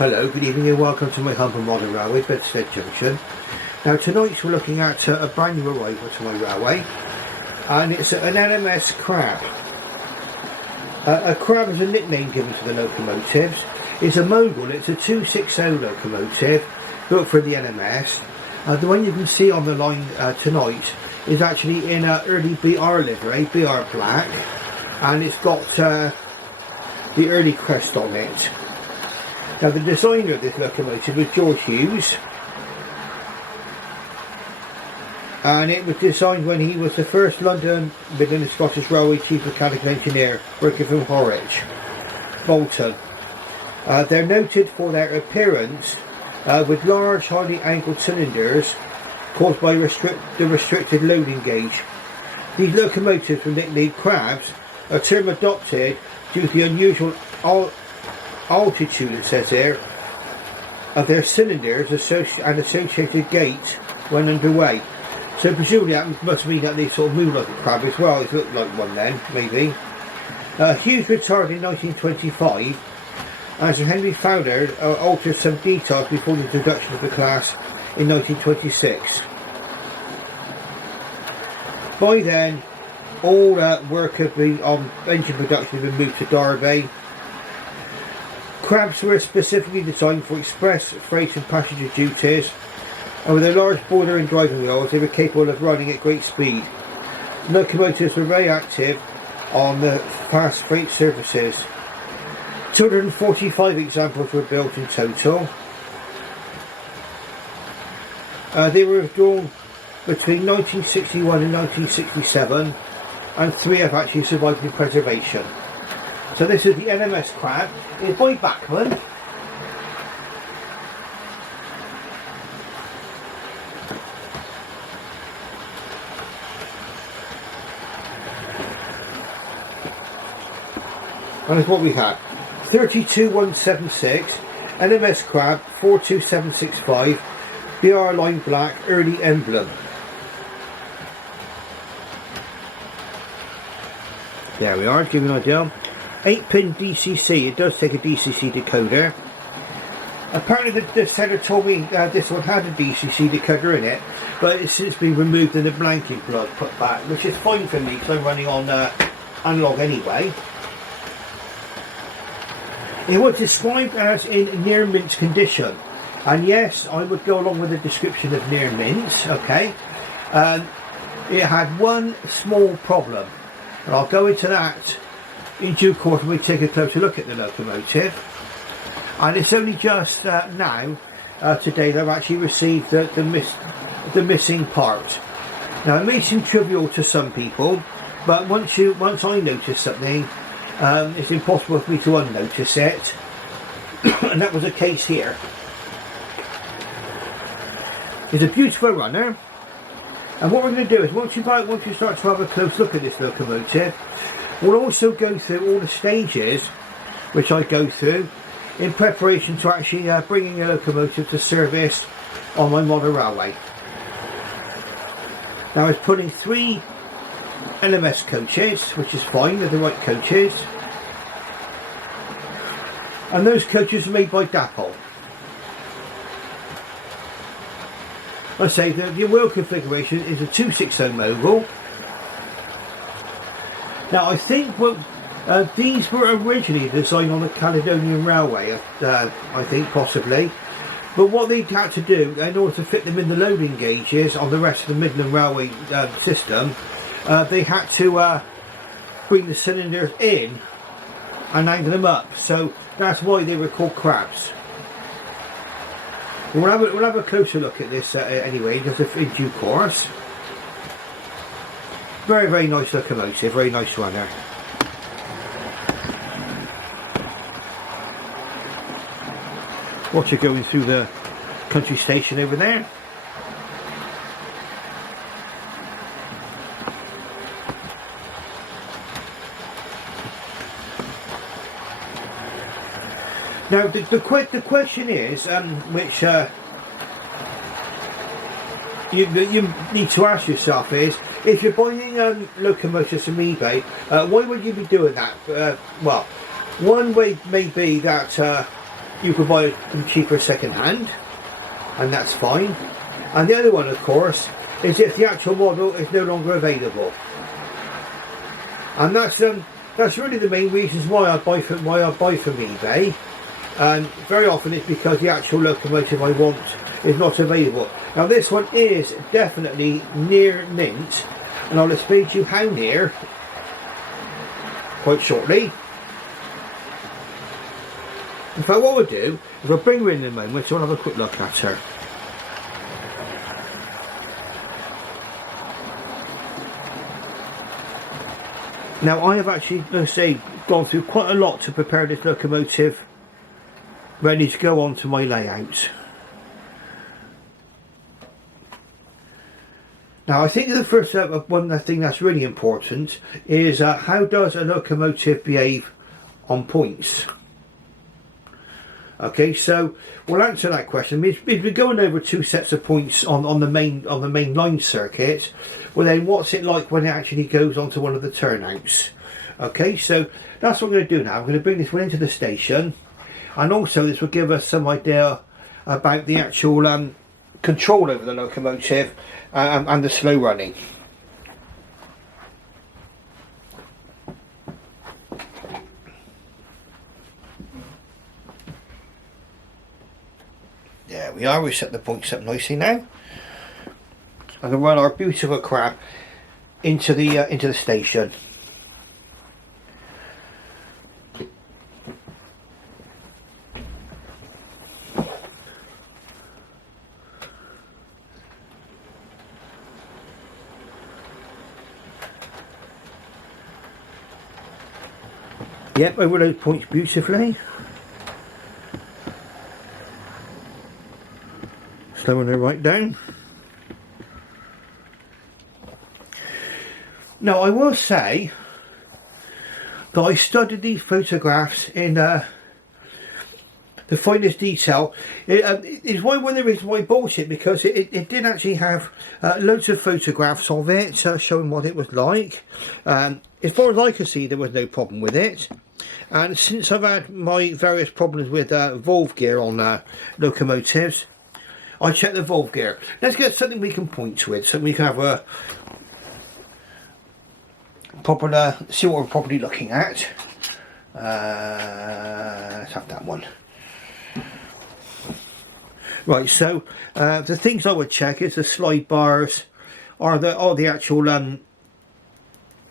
Hello, good evening and welcome to my humble modern railway, Bedstead Junction. Now tonight we're looking at a brand new arrival to my railway, and it's an LMS Crab. A Crab is a nickname given to the locomotives. It's a mogul, it's a 260 locomotive built for the LMS. The one you can see on the line tonight is actually in an early BR livery, BR black, and it's got the early crest on it. Now the designer of this locomotive was George Hughes, and it was designed when he was the first London, Midland and Scottish Railway Chief Mechanical Engineer working from Horwich, Bolton. They're noted for their appearance with large highly angled cylinders caused by the restricted loading gauge. These locomotives were nicknamed Crabs, a term adopted due to the unusual altitude, it says here, of their cylinders and associated gait when underway. So presumably that must mean that they sort of move like a crab as well. It looked like one then, maybe. Hughes retired in 1925, and Sir Henry Fowler altered some details before the introduction of the class in 1926. By then, all work had been on engine production had been moved to Derby. Crabs were specifically designed for express, freight and passenger duties, and with a large boiler and driving wheels they were capable of running at great speed. Locomotives were very active on the fast freight services. 245 examples were built in total. They were drawn between 1961 and 1967, and 3 have actually survived in preservation. So this is the LMS Crab. It's by Bachmann. And it's what we had. 32176, LMS Crab 42765, BR line black, early emblem. There we are, to give you an idea. 8-pin DCC, it does take a DCC decoder. Apparently the seller told me this one had a DCC decoder in it, but it's since been removed and the blanket blood put back, which is fine for me because I'm running on analog anyway. It was described as in near mint condition, and yes, I would go along with the description of near mint, okay. It had one small problem, and I'll go into that in due course when we take a closer look at the locomotive. And it's only just now, today, they've actually received the missing part. Now it may seem trivial to some people, but once I notice something, it's impossible for me to unnotice it. And that was the case here. It's a beautiful runner, and what we're going to do is once you start to have a close look at this locomotive, we'll also go through all the stages which I go through in preparation to actually bringing a locomotive to service on my modern railway. Now it's putting 3 LMS coaches, which is fine, they're the right coaches, and those coaches are made by Dapple. I say that the wheel configuration is a 260 mogul. Now I think these were originally designed on the Caledonian Railway, I think possibly, but what they had to do in order to fit them in the loading gauges on the rest of the Midland Railway system, they had to bring the cylinders in and angle them up, so that's why they were called Crabs. We'll have a closer look at this anyway, just in due course. Very, very nice locomotive, very nice runner. Watch it going through the country station over there. Now the question is, which you need to ask yourself is, if you're buying locomotives from eBay, why would you be doing that? Well, one way may be that you can buy them cheaper second hand, and that's fine. And the other one, of course, is if the actual model is no longer available. And that's really the main reasons why I buy from eBay. And very often it's because the actual locomotive I want is not available. Now this one is definitely near mint, and I'll explain to you how near quite shortly. In fact, what we'll do is we'll bring her in a moment, so we'll have a quick look at her. Now I have actually, let's say, gone through quite a lot to prepare this locomotive ready to go on to my layout. Now I think the first one thing that's really important is how does a locomotive behave on points? Okay, so we'll answer that question. We've been going over two sets of points on the main line circuit. Well then, what's it like when it actually goes onto one of the turnouts? Okay, so that's what I'm going to do now. I'm going to bring this one into the station, and also this will give us some idea about the actual control over the locomotive and the slow running. There we are, we set the points up nicely now. I'm going to run our beautiful crab into the station. Yep, over those points beautifully. Slowing her right down. Now I will say that I studied these photographs in the finest detail. It's one of the reasons why I bought it, because it did actually have loads of photographs of it showing what it was like. As far as I could see, there was no problem with it. And since I've had my various problems with valve gear on locomotives, I checked the valve gear. Let's get something we can point with, so we can have a proper see what we're properly looking at. Let's have that one. Right, so the things I would check is the slide bars, are the actual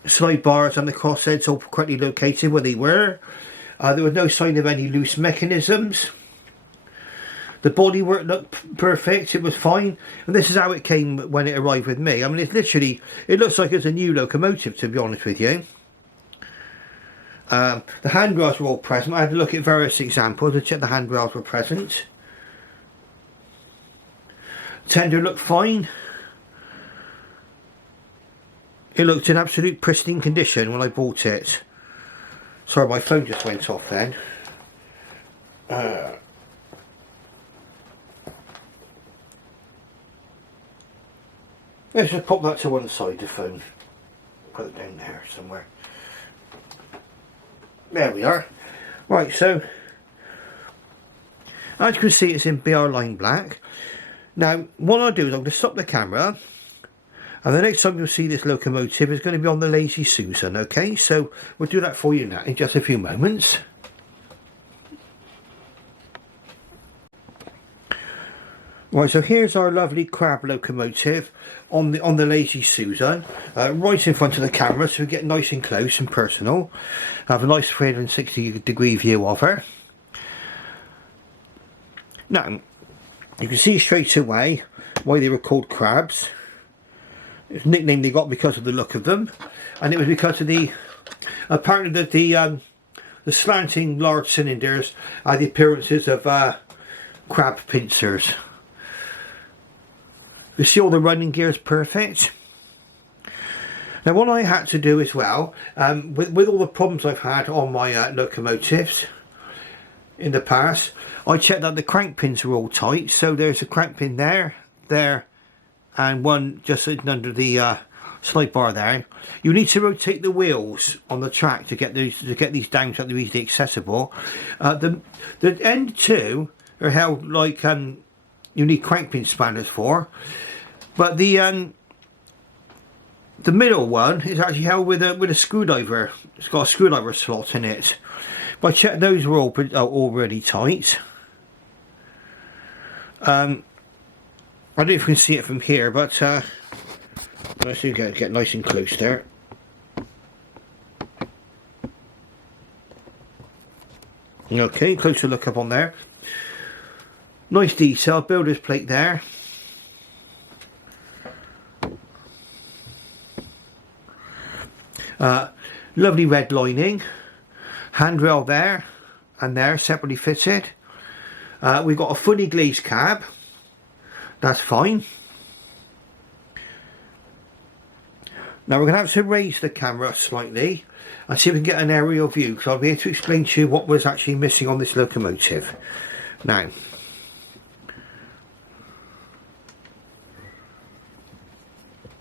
slide bars and the crossheads all correctly located where they were. There was no sign of any loose mechanisms. The bodywork looked perfect, it was fine, and this is how it came when it arrived with me. I mean, it's literally, it looks like it's a new locomotive, to be honest with you. The handrails were all present. I had to look at various examples to check the handrails were present. Tender looked fine. It looked in absolute pristine condition when I bought it. Sorry, my phone just went off then. Let's just pop that to one side, the phone. Put it down there somewhere. There we are. Right, so as you can see, it's in BR line black. Now, what I'll do is I'm going to stop the camera, and the next time you'll see this locomotive is going to be on the Lazy Susan, okay? So we'll do that for you now in just a few moments. Right, so here's our lovely Crab locomotive on the Lazy Susan, right in front of the camera, so we get nice and close and personal. Have a nice 360-degree view of her. Now, you can see straight away why they were called crabs. It's a nickname they got because of the look of them, and it was because of the apparently the slanting large cylinders are the appearances of crab pincers. You see all the running gear is perfect. Now what I had to do as well, with all the problems I've had on my locomotives in the past, I checked that the crank pins are all tight. So there's a crank pin there, and one just sitting under the slide bar there. You need to rotate the wheels on the track to get these down so they're easily accessible. The end two are held like you need crankpin spanners for, but the middle one is actually held with a screwdriver. It's got a screwdriver slot in it. But I checked those were all already tight. I don't know if you can see it from here, but let's see, get nice and close there. Okay, closer look up on there. Nice detail, builder's plate there. Lovely red lining. Handrail there and there, separately fitted. We've got a fully glazed cab. That's fine. Now we're going to have to raise the camera slightly and see if we can get an aerial view, because I'll be able to explain to you what was actually missing on this locomotive. Now,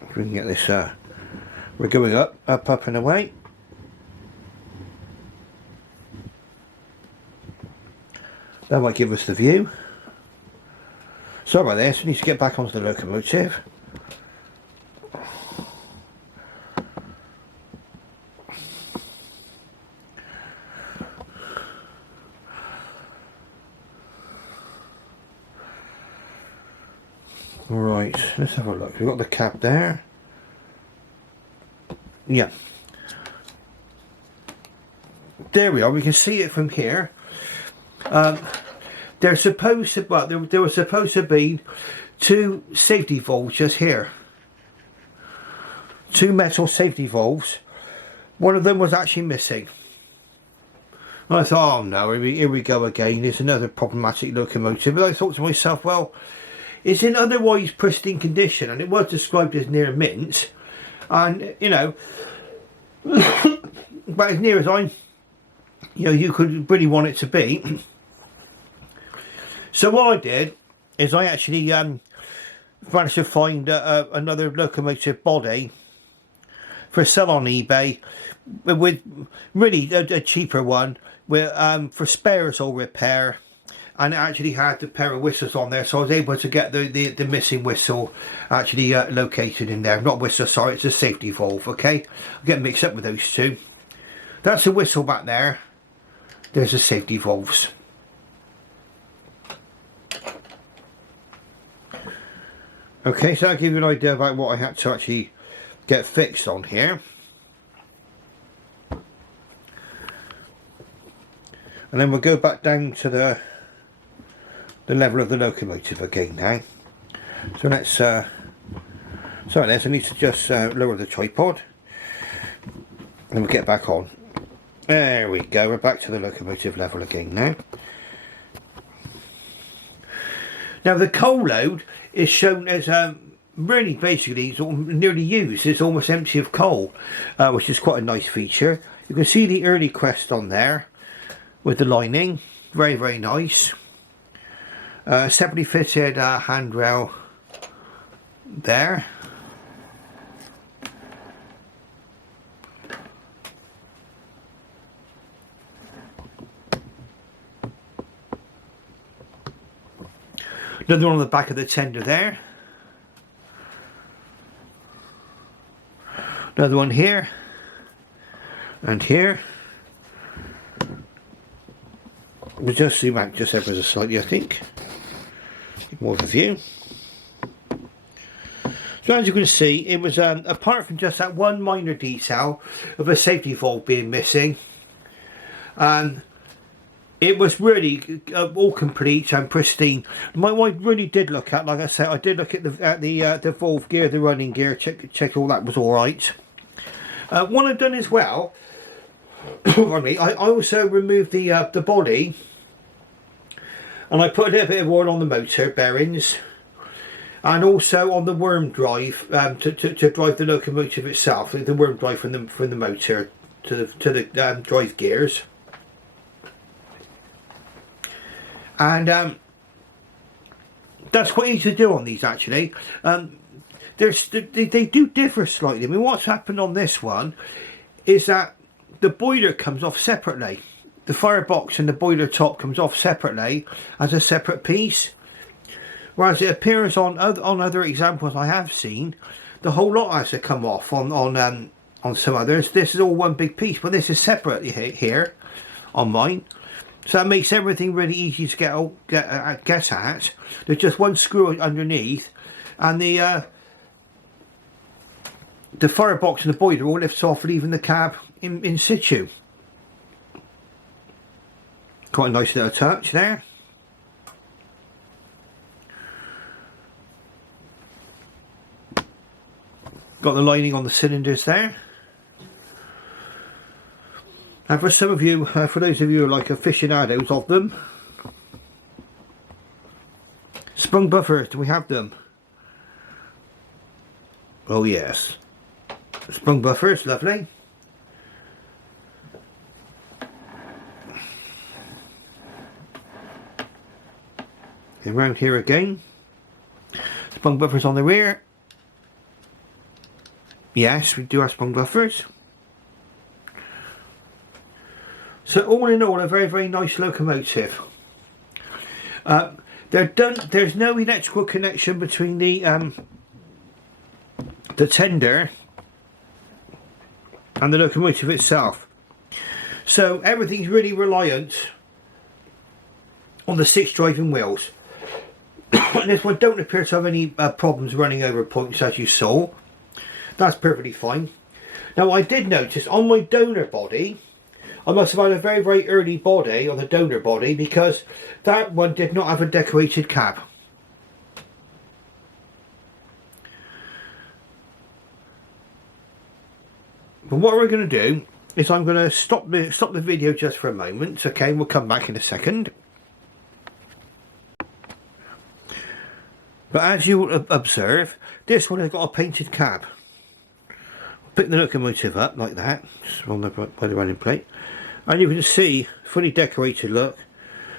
if we can get this, we're going up and away. That might give us the view. Sorry about this, we need to get back onto the locomotive. Right, let's have a look. We've got the cab there. Yeah. There we are, we can see it from here. They're supposed to, well, there were supposed to be two safety valves just here. Two metal safety valves. One of them was actually missing. And I thought, oh no, here we go again. It's another problematic locomotive. But I thought to myself, well, it's in otherwise pristine condition, and it was described as near mint. And, you know, but as near as you could really want it to be. So what I did is I actually managed to find another locomotive body for sale on eBay, with really a cheaper one, with for spares or repair, and it actually had the pair of whistles on there, so I was able to get the missing whistle actually located in there. Not whistle, sorry, it's a safety valve. Okay, I get mixed up with those two. That's a whistle back there. There's the safety valves. Okay, so that'll give you an idea about what I had to actually get fixed on here. And then we'll go back down to the level of the locomotive again now. So let's sorry, I need to just lower the tripod, and we'll get back on. There we go, we're back to the locomotive level again now. Now the coal load is shown as really basically it's nearly used. It's almost empty of coal, which is quite a nice feature. You can see the early crest on there with the lining, very, very nice. Separately fitted handrail there. Another one on the back of the tender there. Another one here and here. We'll just zoom out just ever so slightly, I think. More of a view. So as you can see, it was apart from just that one minor detail of a safety valve being missing, it was really all complete and pristine. My wife really did look at, like I said, I did look at the valve gear, the running gear, check all that was all right. What I've done as well, I also removed the body, and I put a little bit of oil on the motor bearings, and also on the worm drive to drive the locomotive itself, the worm drive from the motor to the drive gears. And that's quite easy to do on these actually. they do differ slightly. I mean, what's happened on this one is that the boiler comes off separately. The firebox and the boiler top comes off separately as a separate piece. Whereas it appears on other examples I have seen, the whole lot has to come off on some others. This is all one big piece, but this is separate here on mine. So that makes everything really easy to get at. There's just one screw underneath, and the firebox and the boiler all lifts off, leaving the cab in situ. Quite a nice little touch there. Got the lining on the cylinders there. And for some of you, for those of you who are like aficionados of them, sprung buffers, do we have them? Oh yes. Sprung buffers, lovely. And round here again. Sprung buffers on the rear. Yes, we do have sprung buffers. So all in all, a very, very nice locomotive. There's no electrical connection between the tender and the locomotive itself. So everything's really reliant on the 6 driving wheels. And this one don't appear to have any problems running over points, as you saw. That's perfectly fine. Now I did notice on my donor body, I must have had a very, very early body on the donor body, because that one did not have a decorated cab. But what we're going to do is I'm going to stop the video just for a moment. Okay, we'll come back in a second. But as you will observe, this one has got a painted cab. Pick the locomotive up like that, just on by the running plate, and you can see fully decorated look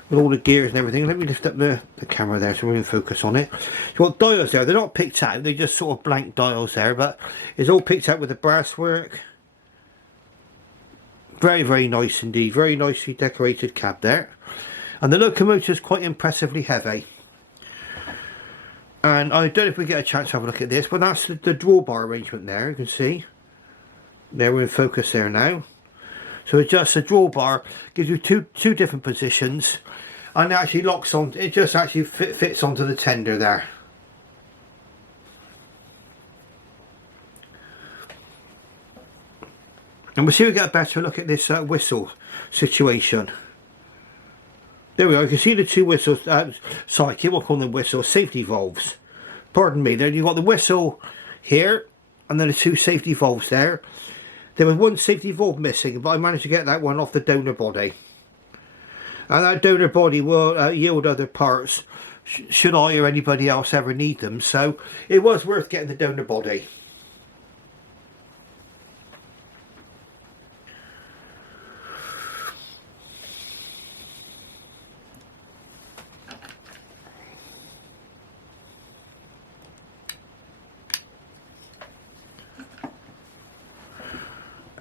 with all the gears and everything. Let me lift up the camera there so we're in focus on it. You've got dials there, they're not picked out, they're just sort of blank dials there, but it's all picked out with the brass work. Very, very nice indeed, very nicely decorated cab there. And the locomotive is quite impressively heavy. And I don't know if we get a chance to have a look at this, but that's the drawbar arrangement there, you can see. There, we're in focus there now. So it just, the drawbar gives you two different positions, and it actually locks on, it just actually fits onto the tender there. And we'll see if we get a better look at this whistle situation. There we are, you can see the 2 whistles, sorry, I keep on calling them whistles, safety valves. Pardon me, there you've got the whistle here, and then the 2 safety valves there. There was 1 safety valve missing, but I managed to get that one off the donor body. And that donor body will yield other parts, should I or anybody else ever need them. So it was worth getting the donor body.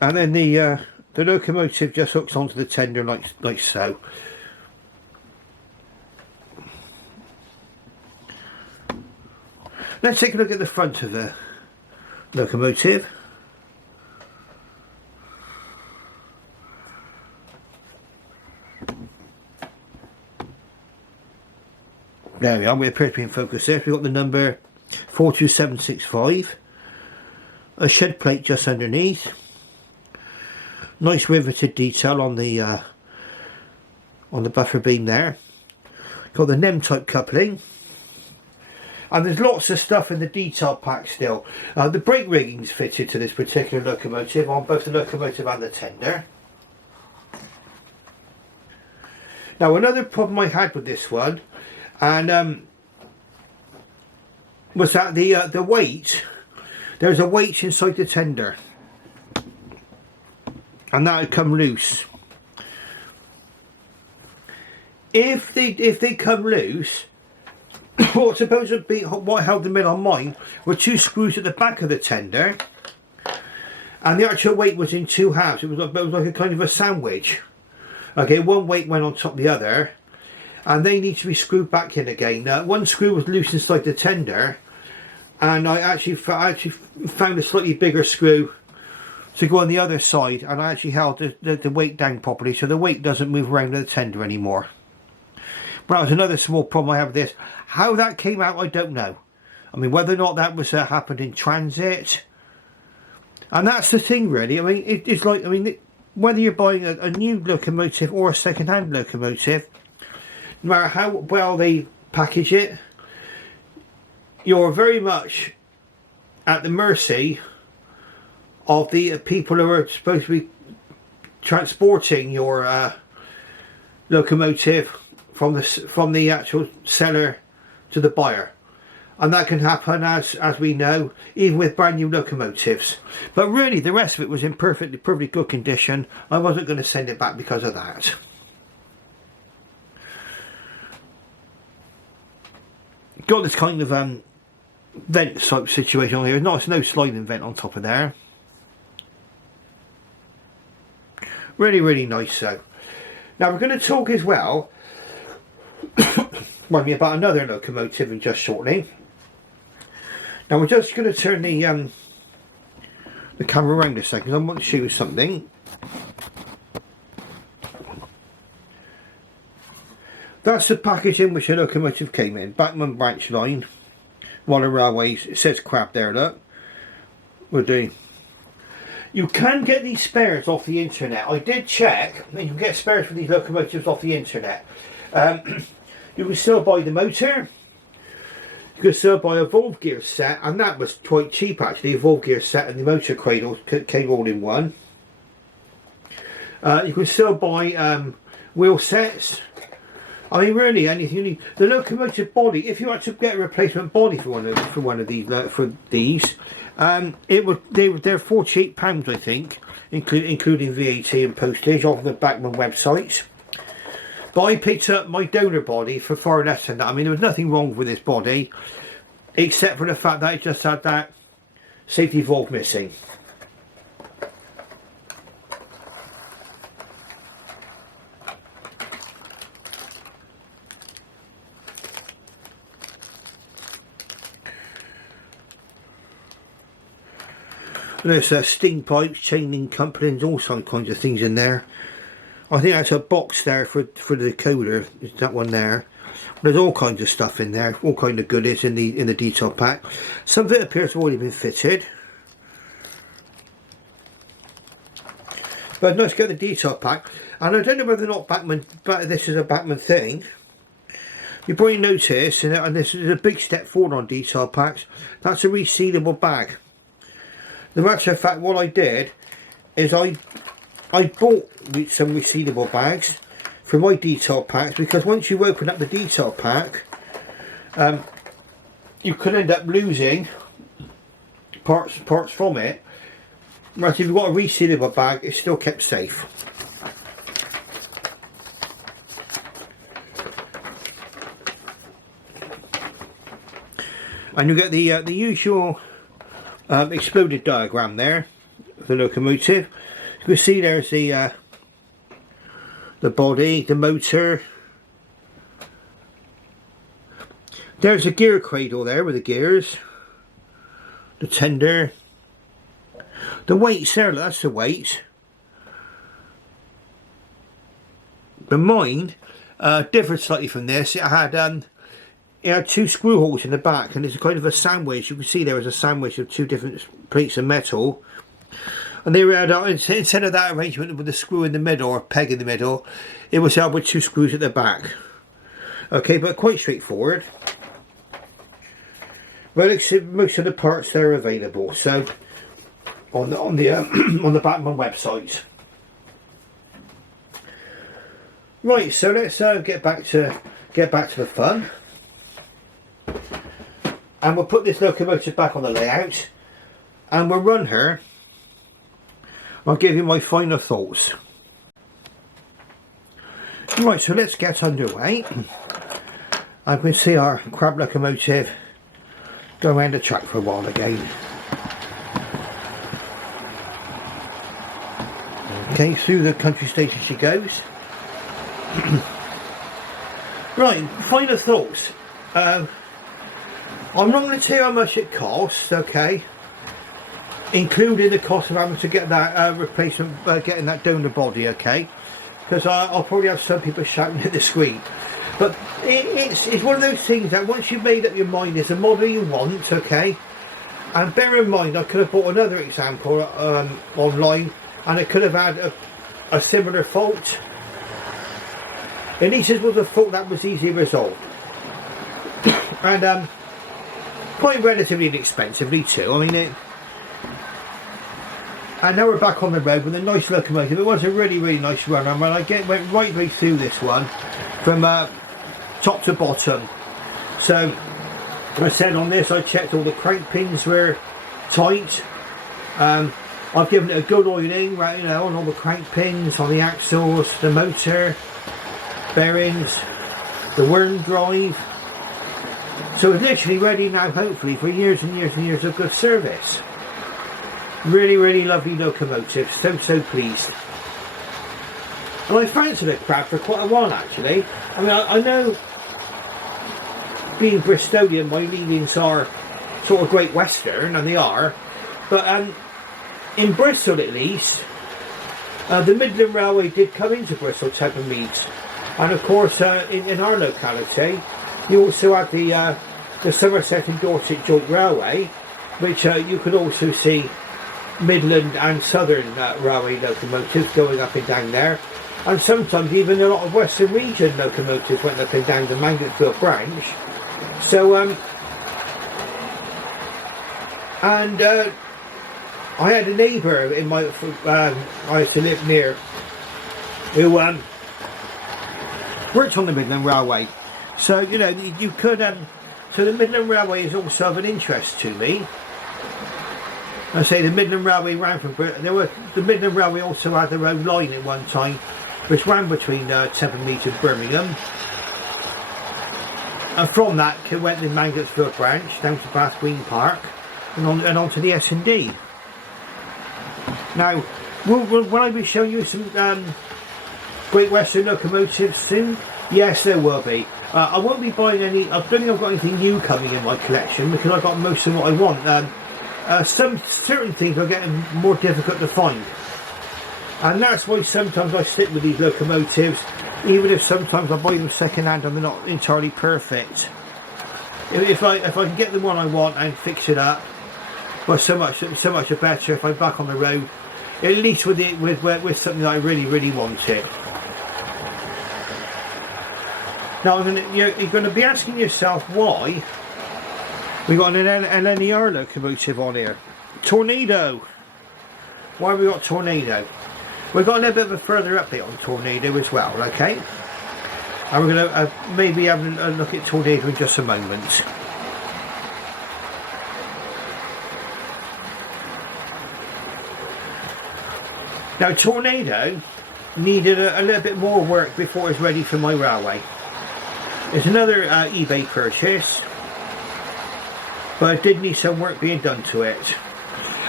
And then the locomotive just hooks onto the tender like so. Let's take a look at the front of the locomotive. There we are, we appear to be in focus there. We've got the number 42765. A shed plate just underneath. Nice riveted detail on the buffer beam there. Got the NEM type coupling, and there's lots of stuff in the detail pack still. The brake rigging's fitted to this particular locomotive on both the locomotive and the tender. Now another problem I had with this one, and was that the weight. There's a weight inside the tender, and that would come loose. If they come loose, What's supposed to be what held them in on mine were 2 screws at the back of the tender, and the actual weight was in 2 halves. It was like a kind of a sandwich. Okay, one weight went on top of the other, and they need to be screwed back in again. One screw was loose inside the tender, and I actually found a slightly bigger screw to go on the other side, and I actually held the weight down properly, so the weight doesn't move around the tender anymore. But that was another small problem I have with this. How that came out, I don't know. I mean, whether or not that was happened in transit, and that's the thing, really. I mean, it's like, I mean, whether you're buying a new locomotive or a second-hand locomotive, no matter how well they package it, you're very much at the mercy of the people who are supposed to be transporting your locomotive from the actual seller to the buyer. And that can happen, as we know, even with brand new locomotives. But really, the rest of it was in perfectly good condition. I wasn't going to send it back because of that. Got this kind of vent type situation on here. It's no sliding vent on top of there. Really, really nice though. Now we're going to talk as well about another locomotive in just shortly. Now we're just going to turn the camera around a second. I want to show you something. That's the package in which the locomotive came in. Bachmann branch line, Waller Railways. It says Crab there, look. We're doing. You can get these spares off the internet. I did check, and you can get spares for these locomotives off the internet. You can still buy the motor. You can still buy a valve gear set, and that was quite cheap actually. A valve gear set and the motor cradle came all in one. You can still buy wheel sets. I mean, really, anything you need. The locomotive body, if you had to get a replacement body for one of these, they're £48, I think, including VAT and postage off the Bachmann website. But I picked up my donor body for far less than that. I mean, there was nothing wrong with this body, except for the fact that it just had that safety valve missing. There's steam pipes, chain link couplings, all kinds of things in there. I think that's a box there for the decoder. Is that one there? There's all kinds of stuff in there, all kind of goodies in the detail pack. Some of it appears to have already been fitted. But let's get the detail pack. And I don't know whether or not this is a Bachmann thing. You probably notice, and this is a big step forward on detail packs, that's a resealable bag. The matter of fact, what I did is I bought some resealable bags for my detail packs, because once you open up the detail pack, you could end up losing parts from it. Whereas if you've got a resealable bag, it's still kept safe. And you get the usual exploded diagram there of the locomotive. You can see there's the body, the motor. There's a gear cradle there with the gears, the tender, the weights there. That's the weight. But mine differed slightly from this. It had 2 screw holes in the back, and it's a kind of a sandwich. You can see there was a sandwich of 2 different plates of metal, and they had instead of that arrangement with a screw in the middle or a peg in the middle, it was held with 2 screws at the back. Okay, but quite straightforward. Well, most of the parts there are available, so on the on the Bachmann website. Right, so let's get back to the fun. And we'll put this locomotive back on the layout, and we'll run her. I'll give you my final thoughts. Right, so let's get underway. And we can see our crab locomotive go around the track for a while again. Okay, through the country station she goes. Right, final thoughts. I'm not going to tell you how much it costs, okay, including the cost of having to get that replacement, getting that donor body, okay, because I'll probably have some people shouting at the screen. But it's one of those things that once you've made up your mind, it's a model you want, okay. And bear in mind, I could have bought another example online, and it could have had a similar fault. At least it was a fault that was easily resolved, and quite relatively inexpensively too. I mean, and now we're back on the road with a nice locomotive. It was a really nice run. I mean, went right way through this one from top to bottom. So I said on this, I checked all the crank pins were tight. I've given it a good oiling, right, you know, on all the crank pins, on the axles, the motor, bearings, the worm drive. So it's literally ready now, hopefully, for years and years and years of good service. Really lovely locomotive. So pleased. And I fancied a Crab for quite a while, actually. I mean, I know, being Bristolian, my leanings are sort of Great Western, and they are, but in Bristol at least, the Midland Railway did come into Bristol, Meads, and of course in our locality you also had the Somerset and Dorset Joint Railway, which you could also see Midland and Southern Railway locomotives going up and down there, and sometimes even a lot of Western Region locomotives went up and down the Mansfield branch. So I had a neighbour in my I used to live near, who worked on the Midland Railway. So you know, you could so the Midland Railway is also of an interest to me. I say the Midland Railway ran from the Midland Railway also had their own line at one time, which ran between Meads and Birmingham. And from that it went the Mansfield branch down to Bath Green Park and on to the S&D. Now, will I be showing you some Great Western locomotives soon? Yes, there will be. I won't be buying any. I don't think I've got anything new coming in my collection because I've got most of what I want. Some certain things are getting more difficult to find, and that's why sometimes I stick with these locomotives, even if sometimes I buy them second hand and they're not entirely perfect. If I can get the one I want and fix it up, well, so much better. If I'm back on the road, at least with something that I really wanted. Now you're going to be asking yourself why we got an LNER locomotive on here. Tornado. Why have we got Tornado? We've got a little bit of a further update on Tornado as well, okay? And we're going to maybe have a look at Tornado in just a moment. Now Tornado needed a little bit more work before it was ready for my railway. It's another eBay purchase, but it did need some work being done to it.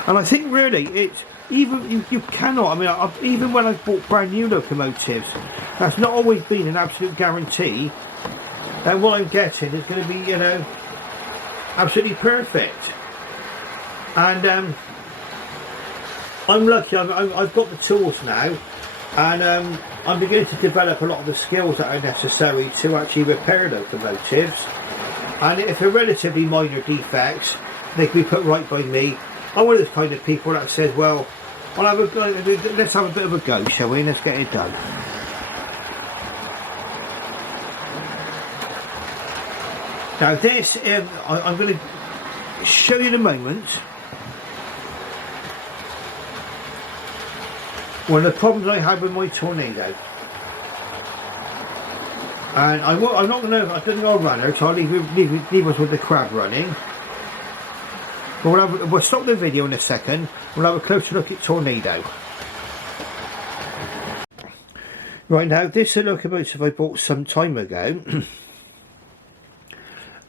And I think really it's even you cannot. I mean, even when I've bought brand new locomotives, that's not always been an absolute guarantee that what I'm getting is going to be, you know, absolutely perfect. And I'm lucky. I've got the tools now, and I'm beginning to develop a lot of the skills that are necessary to actually repair locomotives. And if they're relatively minor defects, they can be put right by me. I'm one of those kind of people that says, well, let's have a bit of a go, shall we? Let's get it done. Now this, I'm going to show you in a moment one of the problems I had with my Tornado. And I'm not going to, I don't think I'll run her, so I'll leave us with the Crab running. But we'll stop the video in a second. We'll have a closer look at Tornado. Right, now this is a locomotive I bought some time ago.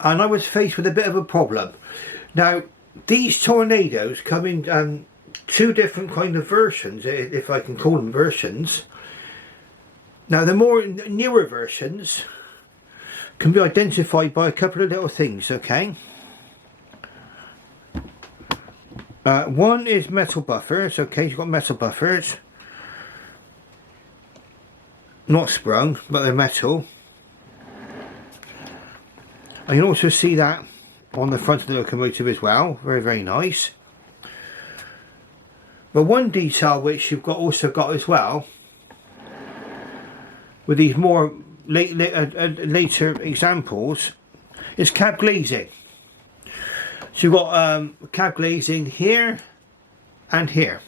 and I was faced with a bit of a problem. Now, these tornadoes come in two different kind of versions, if I can call them versions. Now, the more newer versions can be identified by a couple of little things, okay? One is metal buffers, okay, you've got metal buffers. Not sprung, but they're metal. And you can also see that on the front of the locomotive as well, very, very nice. But one detail which you've also got as well, with these more later examples, is cab glazing. So you've got cab glazing here and here.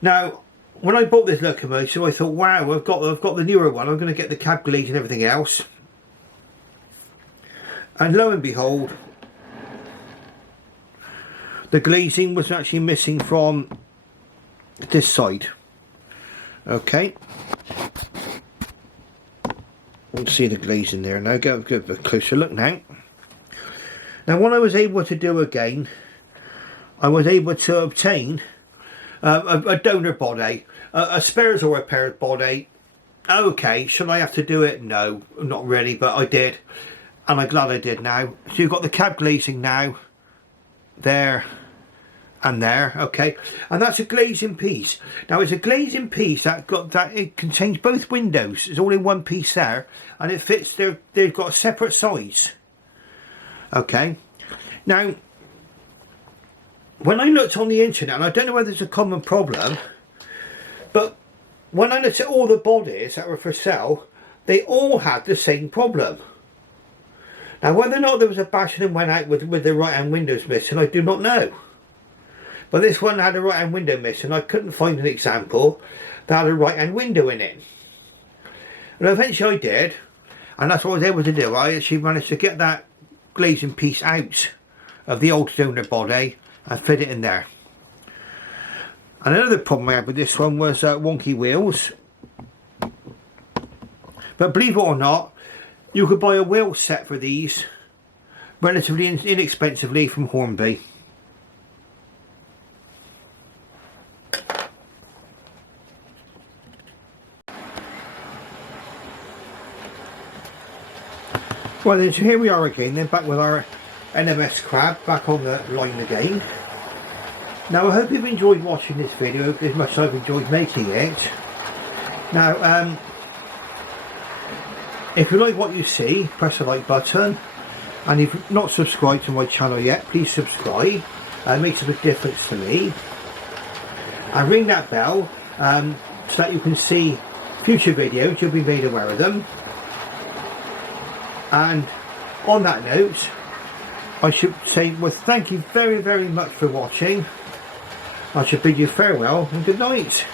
Now, when I bought this locomotive, I thought, wow, I've got the newer one. I'm going to get the cab glazing and everything else. And lo and behold, the glazing was actually missing from this side. Okay. We'll see the glazing there now. Get a bit closer look now. Now, what I was able to do again, I was able to obtain a donor body, a spares or repaired body. Okay, should I have to do it? No, not really, but I did, and I'm glad I did now. So you've got the cab glazing now, there and there, okay, and that's a glazing piece. Now, it's a glazing piece that it contains both windows. It's all in one piece there, and it fits. They've got a separate size. Okay, now, when I looked on the internet, and I don't know whether it's a common problem, but when I looked at all the bodies that were for sale, they all had the same problem. Now, whether or not there was a bashing and went out with the right hand windows missing, I do not know. But this one had a right hand window missing. I couldn't find an example that had a right hand window in it. And eventually I did, and that's what I was able to do. I actually managed to get that glazing piece out of the old donor body and fit it in there. And another problem I had with this one was wonky wheels. But believe it or not, you could buy a wheel set for these relatively inexpensively from Hornby. Well then, so here we are again, then back with our LMS Crab, back on the line again. Now, I hope you've enjoyed watching this video as much as I've enjoyed making it. Now, if you like what you see, press the like button, and if you've not subscribed to my channel yet, please subscribe. It makes a big difference to me. And ring that bell so that you can see future videos, you'll be made aware of them. And on that note, I should say, well, thank you very, very much for watching. I should bid you farewell and good night.